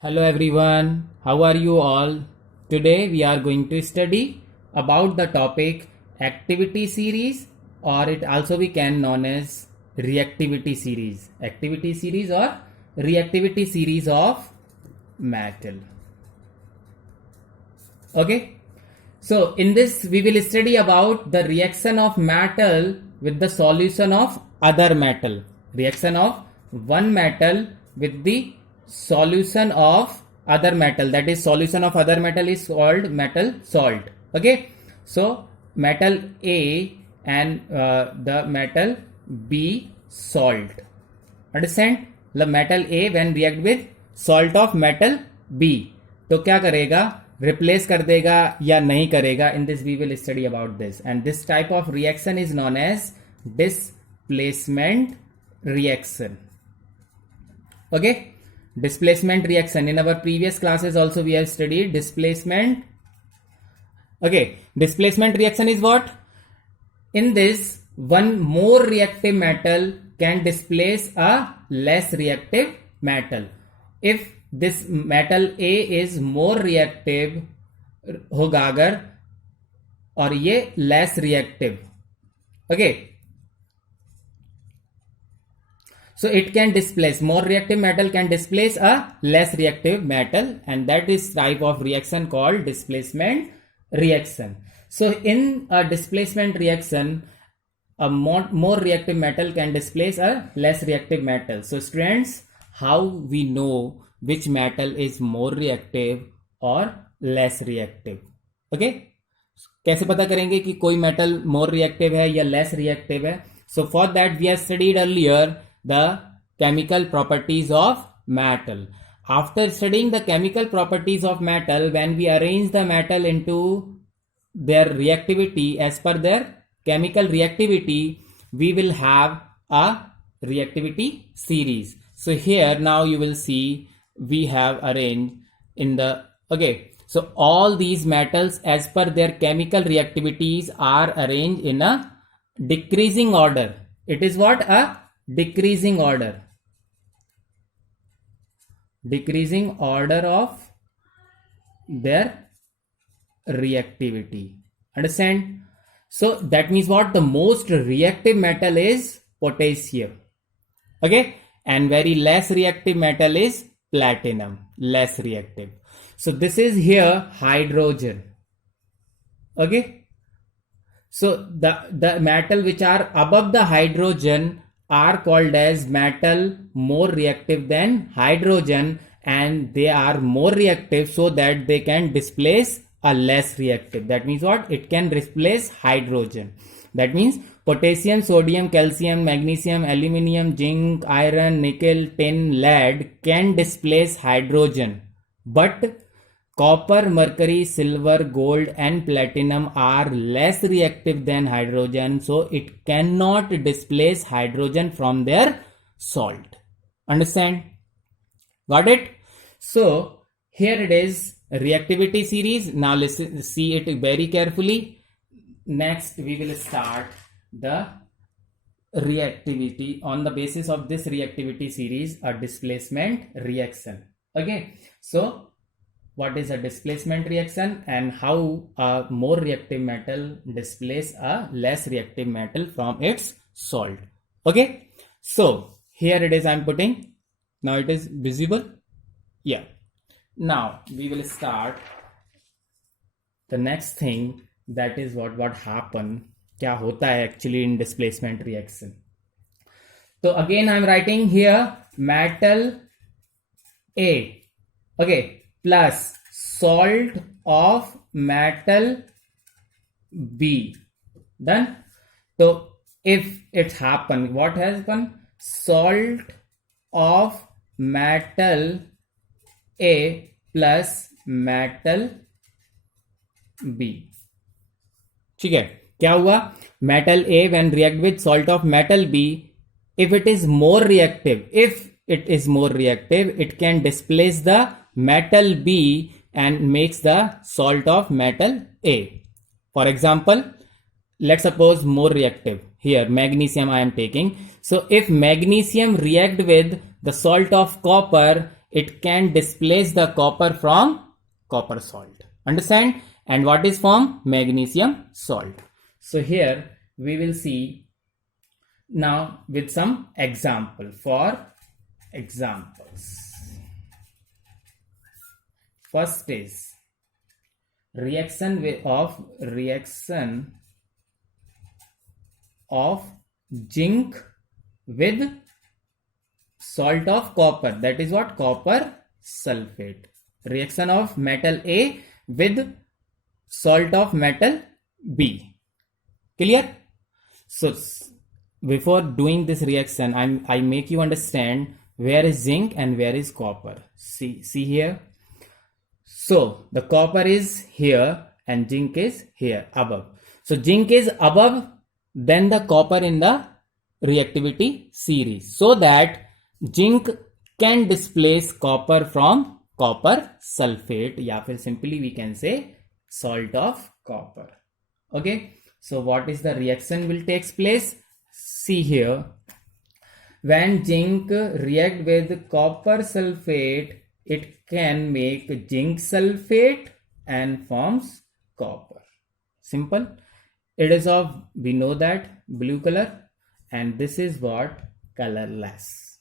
Hello everyone, how are you all? Today we are going to study about the topic activity series, or it also we can known as reactivity series. Activity series or reactivity series of metal. Okay, so in this we will study about the reaction of metal with the solution of other metal. Reaction of one metal with the solution of other metal, that is solution of other metal is called metal salt. Okay, so metal A and the metal B salt. Understand? The metal A when react with salt of metal B तो क्या करेगा, replace कर देगा या नहीं करेगा. In this we will study about this, and this type of reaction is known as displacement reaction. Okay, displacement reaction. In our previous classes also we have studied displacement. Okay, displacement reaction is what? In this, one more reactive metal can displace a less reactive metal. If this metal A is more reactive होगा अगर, और ये less reactive. Okay, so it can displace, more reactive metal can displace a less reactive metal, and that is type of reaction called displacement reaction. So in a displacement reaction, a more reactive metal can displace a less reactive metal. So students, how we know which metal is more reactive or less reactive? Okay, कैसे पता करेंगे कि कोई metal more reactive है या less reactive है? So for that we have studied earlier the chemical properties of metal. After studying the chemical properties of metal, when we arrange the metal into their reactivity as per their chemical reactivity, we will have a reactivity series. So here now you will see we have arranged in the, okay, so all these metals as per their chemical reactivities are arranged in a decreasing order. It is what? A decreasing order. Decreasing order of their reactivity. Understand? So that means what? The most reactive metal is potassium. Okay, and very less reactive metal is platinum. Less reactive. So this is here hydrogen. Okay, so the metal which are above the hydrogen are called as metal more reactive than hydrogen, and they are more reactive so that they can displace a less reactive. That means what? It can replace hydrogen. That means potassium, sodium, calcium, magnesium, aluminium, zinc, iron, nickel, tin, lead can displace hydrogen, but copper, mercury, silver, gold and platinum are less reactive than hydrogen, so it cannot displace hydrogen from their salt. Understand? Got it? So here it is, reactivity series. Now listen, see it very carefully. Next we will start the reactivity. On the basis of this reactivity series, a displacement reaction. Okay, so what is a displacement reaction and how a more reactive metal displace a less reactive metal from its salt. Okay, so here it is, I'm putting. Now it is visible. Yeah, now we will start the next thing, that is what happen, क्या होता है actually in displacement reaction. So again I'm writing here metal A, okay, plus salt of metal B. Done? So if it happen, what has happened? Salt of metal A plus metal B. ठीक है, क्या हुआ? Metal A when react with salt of metal B, if it is more reactive, it can displace the metal B and makes the salt of metal A. For example, let's suppose more reactive. Here magnesium I am taking. So if magnesium react with the salt of copper, it can displace the copper from copper salt. Understand? And what is formed? Magnesium salt. So here we will see now with some example. For examples, first is reaction of zinc with salt of copper, that is what? Copper sulfate. Reaction of metal A with salt of metal B. Clear? So before doing this reaction, I make you understand where is zinc and where is copper. See here. So the copper is here and zinc is here above. So zinc is above than the copper in the reactivity series, so that zinc can displace copper from copper sulfate, या फिर simply we can say salt of copper. Okay, so what is the reaction will takes place? See here, when zinc react with copper sulfate, it can make zinc sulfate and forms copper. Simple. It is of, we know that, blue color, and this is what? Colorless.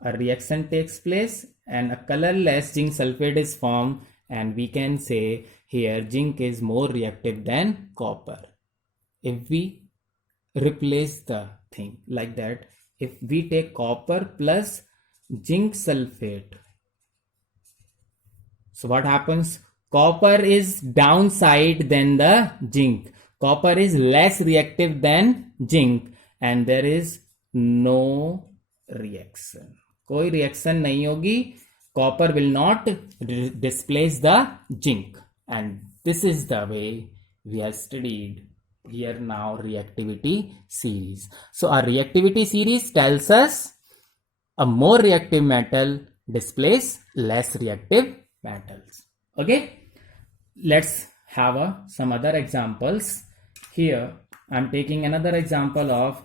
A reaction takes place and a colorless zinc sulfate is formed, and we can say here zinc is more reactive than copper. If we replace the thing like that, if we take copper plus zinc sulfate, so what happens? Copper is downside than the zinc. Copper is less reactive than zinc, and there is no reaction. कोई reaction नहीं होगी. Copper will not displace the zinc, and this is the way we have studied here now reactivity series. So our reactivity series tells us a more reactive metal displace less reactive metals. Okay, let's have some other examples. Here I'm taking another example of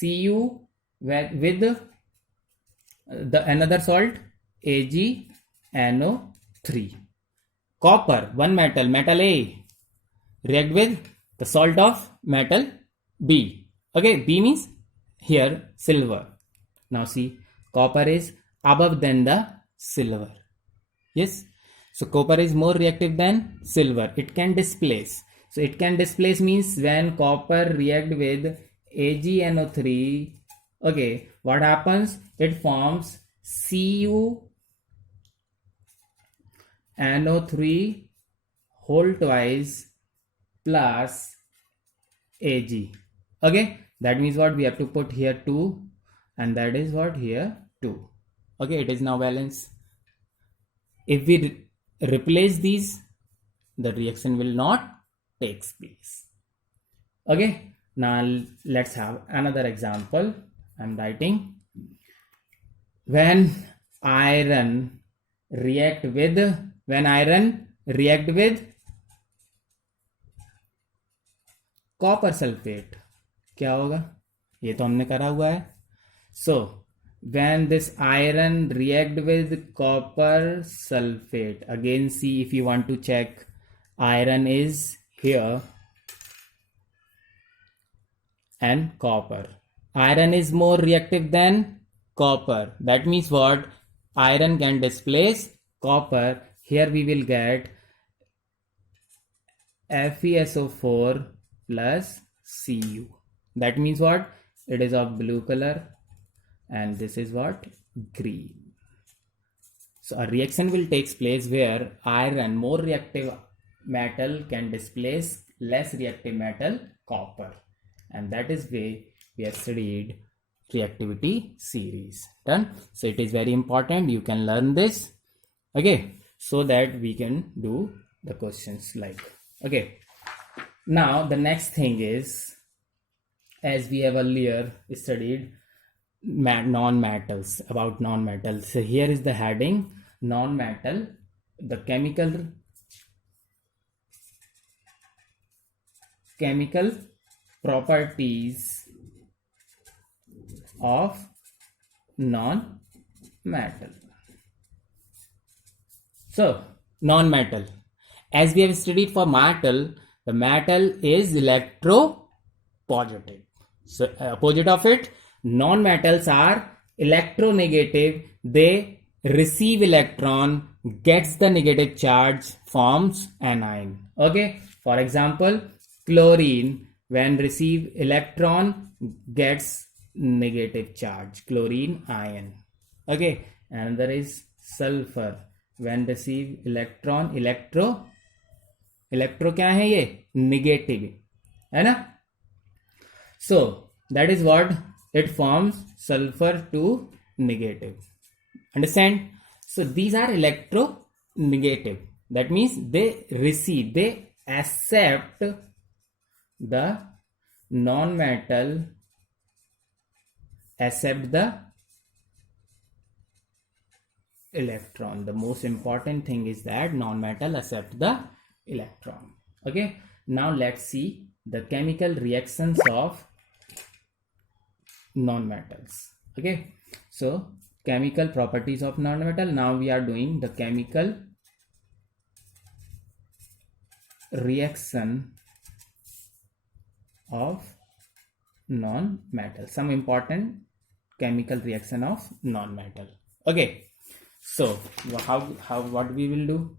Cu with the another salt AgNO3. Copper, one metal, metal A, react with the salt of metal B. Okay, B means here silver. Now see, copper is above than the silver. Yes, so copper is more reactive than silver. It can displace. So it can displace means when copper react with AgNO3, okay, what happens? It forms CuNO3 whole twice plus Ag. Okay, that means what? We have to put here 2, and that is what? Here 2. Okay, it is now balanced. If we replace these, the reaction will not take place. Okay, now let's have another example. I'm writing, when iron react with copper sulphate, क्या होगा? ये तो हमने करा हुआ है. सो when this iron react with copper sulfate, again see, if you want to check, iron is here and copper. Iron is more reactive than copper. That means what? Iron can displace copper. Here we will get FeSO4 plus Cu. That means what? It is of blue color, and this is what? Green. So a reaction will take place where iron, more reactive metal, can displace less reactive metal, copper, and that is way we have studied reactivity series. Done. So it is very important you can learn this, okay, so that we can do the questions like, okay. Now the next thing is, as we have earlier studied non-metals, about non-metals. So here is the heading, non-metal, the chemical properties of non metal. So, non-metal. As we have studied for metal, the metal is electropositive. So, opposite of it, non-metals are electronegative. They receive electron, gets the negative charge, forms anion. Okay. For example, chlorine, when receive electron, gets negative charge, chlorine ion. Okay. Another is sulfur, when receive electron, electro क्या है ये, negative है ना. So that is what it forms, sulfur to negative. Understand? So these are electronegative. That means they receive, they accept the non-metal, accept the electron. The most important thing is that non-metal accept the electron. Okay. Now let's see the chemical reactions of non-metals. Okay. So chemical properties of non-metal. Now we are doing the chemical reaction of non-metal. Some important chemical reaction of non-metal. Okay. So what we will do?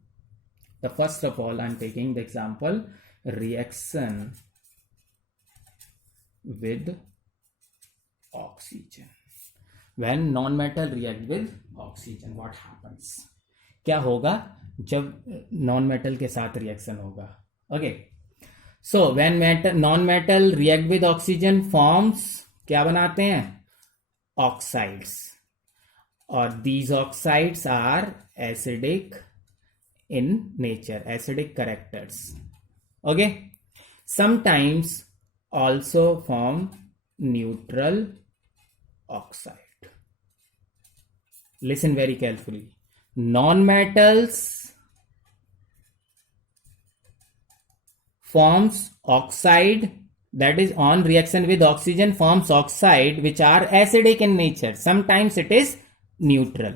The first of all, I'm taking the example reaction with oxygen. When non-metal react with oxygen, what happens? क्या होगा जब non-metal के साथ reaction होगा? Okay. So when non-metal react with oxygen, forms क्या बनाते हैं? Oxides. Or these oxides are acidic in nature, acidic characters. Okay. Sometimes also form neutral oxide. Listen very carefully. Non-metals forms oxide, that is on reaction with oxygen forms oxide which are acidic in nature. Sometimes it is neutral.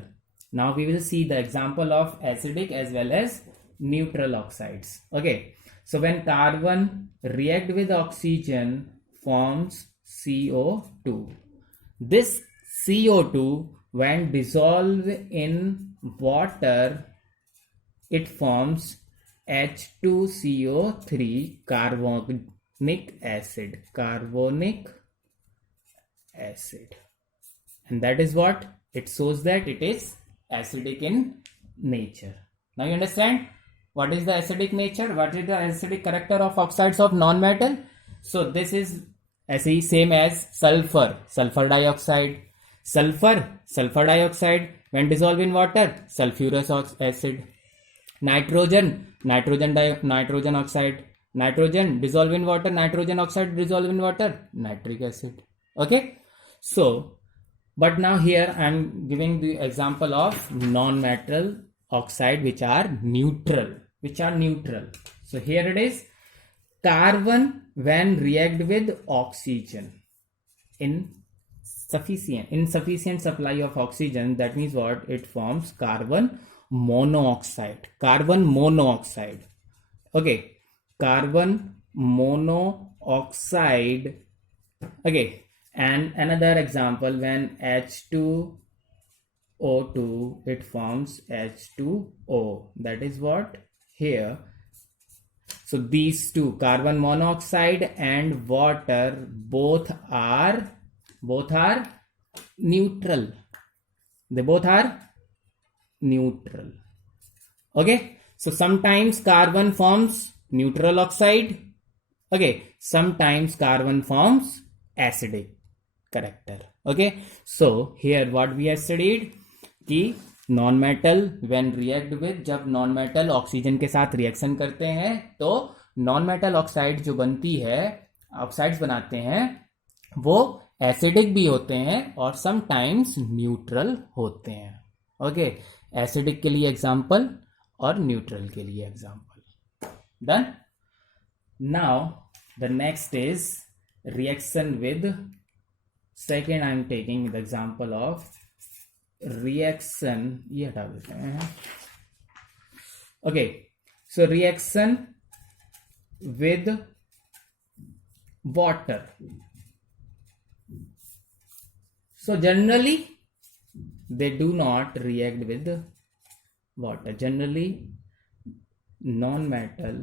Now we will see the example of acidic as well as neutral oxides. Okay. So when carbon react with oxygen forms CO2. This CO2 when dissolved in water, it forms H2CO3 carbonic acid. And that is what it shows, that it is acidic in nature. Now you understand what is the acidic nature, what is the acidic character of oxides of non-metal. So this is same as sulfur dioxide. Sulfur dioxide when dissolved in water, sulfurous acid. Nitrogen oxide. Nitrogen dissolved in water, nitrogen oxide dissolved in water, nitric acid. Okay. So but now here I am giving the example of non-metal oxide which are neutral. So here it is, carbon when react with oxygen in insufficient supply of oxygen, that means what, it forms carbon monoxide. Okay, carbon monoxide. Okay. And another example, when H2O2, it forms H2O. That is what here. So these two, carbon monoxide and water, both are neutral. They both are neutral. Okay. So sometimes carbon forms neutral oxide. Okay. Sometimes carbon forms acidic character. Okay. So here what we have studied कि non-metal when react with, जब non-metal oxygen के साथ reaction करते हैं तो non-metal oxide जो बनती है, ऑक्साइड्स बनाते हैं, वो एसिडिक भी होते हैं और समटाइम्स न्यूट्रल होते हैं. ओके. एसिडिक के लिए एग्जाम्पल और न्यूट्रल के लिए example. Done. Now the next is reaction with, second I am taking the example of reaction, ये हटा देते हैं. Okay, so reaction with water. So generally they do not react with water. Generally non-metal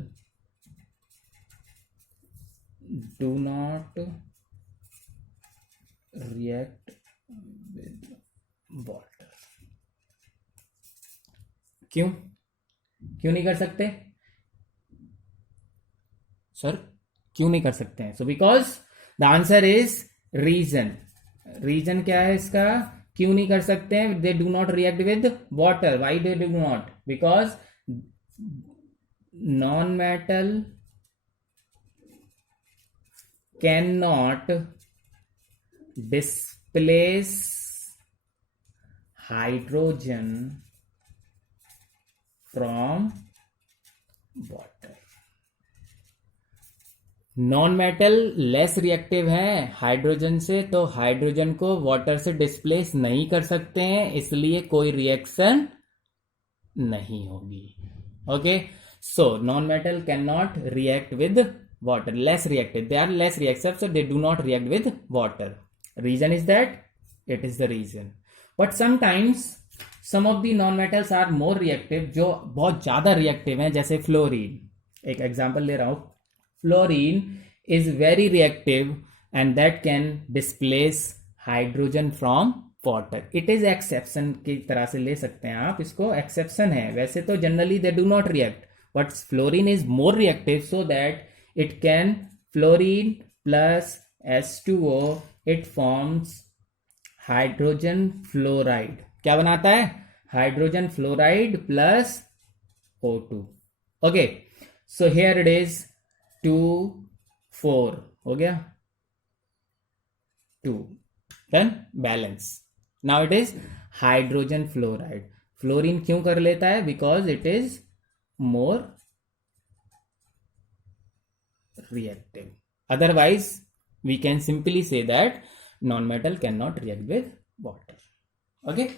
do not react with water. क्यों नहीं कर सकते sir? क्यों नहीं कर सकते हैं? So because the answer is reason. Reason क्या है इसका? क्यों नहीं कर सकते हैं? They do not react with water. Why they do not? Because non metal can not displace hydrogen from water. Non metal less reactive है हाइड्रोजन से, तो हाइड्रोजन को वाटर से डिस्प्लेस नहीं कर सकते हैं, इसलिए कोई रिएक्शन नहीं होगी. Okay, so non metal can not react with water. Less reactive, they are less reactive, so they do not react with water. Reason is that, it is the reason. But sometimes some of the non metals are more reactive, जो बहुत ज्यादा reactive हैं, जैसे fluorine. एक example ले रहा हूं. Fluorine is very reactive and that can displace hydrogen from water. It is exception की तरह से ले सकते हैं आप इसको, exception है. वैसे तो generally they do not react, but fluorine is more reactive so that it can fluorine plus H2O, it forms hydrogen fluoride. क्या बनाता है? Hydrogen fluoride plus O2. Okay, so here it is 2 4 हो गया, 2 done, balance. Now it is hydrogen fluoride. Fluorine क्यों कर लेता है? Because it is more reactive. Otherwise we can simply say that non metal can not react with water. Okay,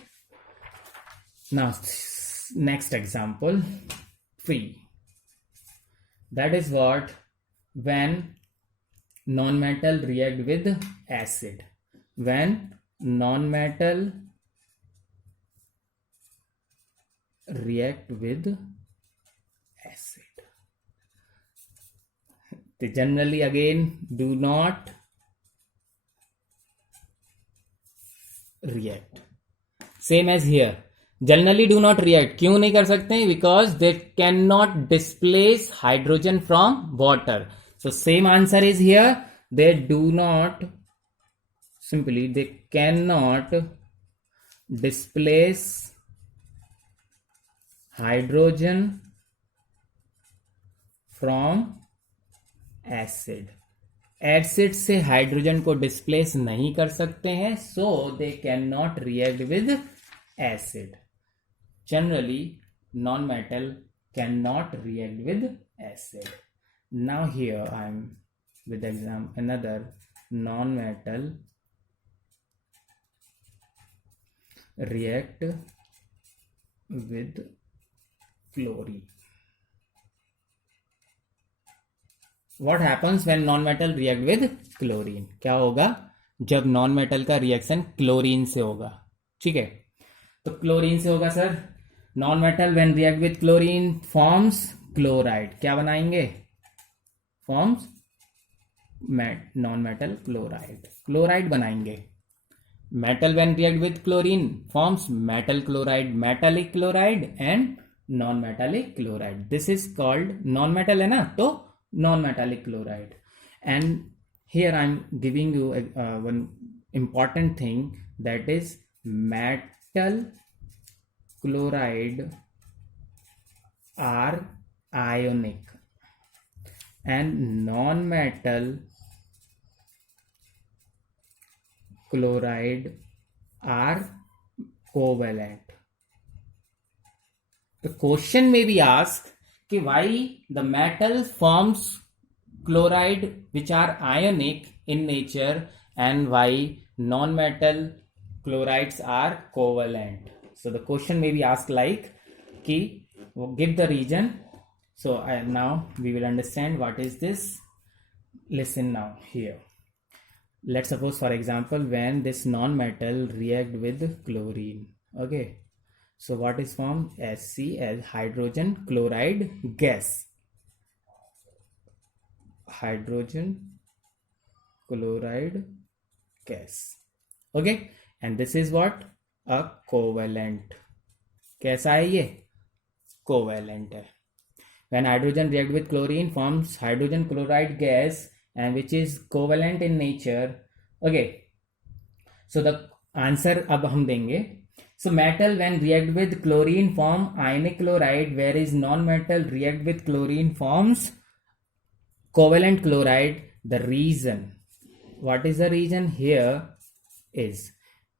now next example 3. That is what when non-metal react with acid. When non-metal react with acid, they generally again do not react. Same as here. Generally do not react. क्यों नहीं कर सकते? Because they can not displace hydrogen from water. So same answer is here. They do not, simply they can not displace hydrogen from acid. Acid से hydrogen को displace नहीं कर सकते हैं, so they can not react with acid. Generally, non-metal cannot react with acid. Now here I am with another non-metal react with chlorine. What happens when non-metal react with chlorine? क्या होगा जब non-metal का reaction chlorine से होगा? ठीक है, तो chlorine से होगा sir. Non metal when react with chlorine forms chloride. क्या बनाएंगे? Forms non metal chloride. Chloride बनाएंगे. Metal when react with chlorine forms metal chloride, metallic chloride and non metallic chloride. This is called, non metal है ना, तो non metallic chloride. And here I am giving you one important thing, that is metal chloride are ionic and non-metal chloride are covalent. The question may be asked कि why the metal forms chloride which are ionic in nature and why non-metal chlorides are covalent. So the question may be asked like, ki, give the region. So now we will understand what is this. Listen now here. Let's suppose, for example, when this non-metal react with chlorine. Okay. So what is formed? HCl, hydrogen chloride gas. Hydrogen chloride gas. Okay. And this is what? A covalent. कैसा है ये? Covalent है. When hydrogen react with chlorine forms hydrogen chloride gas and which is covalent in nature. Okay. So the answer अब हम देंगे. So metal when react with chlorine form ionic chloride, whereas non-metal react with chlorine forms covalent chloride. The reason, what is the reason here is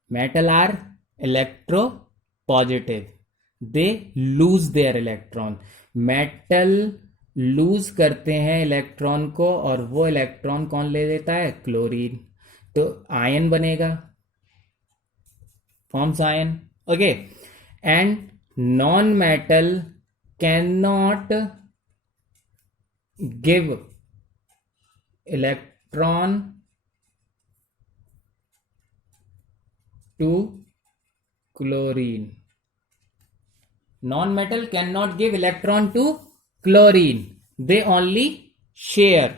metal are electropositive, they lose their electron. Metal lose करते हैं electron को और वो electron कौन ले लेता है? Chlorine. तो आयन बनेगा, forms ion. Okay. And non metal can not give electron to chlorine. Non-metal cannot give electron to chlorine. They only share.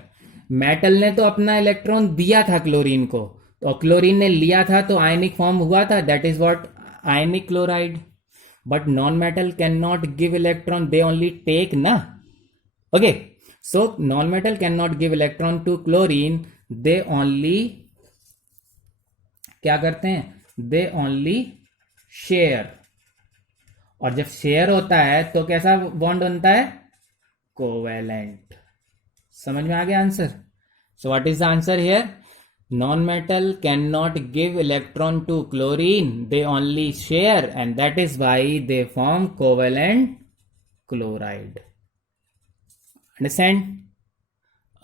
Metal ने तो अपना इलेक्ट्रॉन दिया था क्लोरीन को, तो क्लोरीन ने लिया था, तो आयनिक फॉर्म हुआ था. That is what ionic chloride. But non metal can not give electron, they only take ना. Okay. So non metal can not give electron to chlorine. They only क्या करते हैं? They only share. और जब share होता है तो कैसा बॉन्ड बनता है? कोवेलेंट. समझ में आ गया answer? So what is the answer here? Non metal can not give electron to chlorine, they only share and that is why they form covalent chloride. Understand?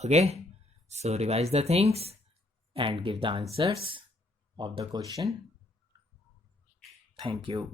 Okay. So revise the things and give the answers of the question. Thank you.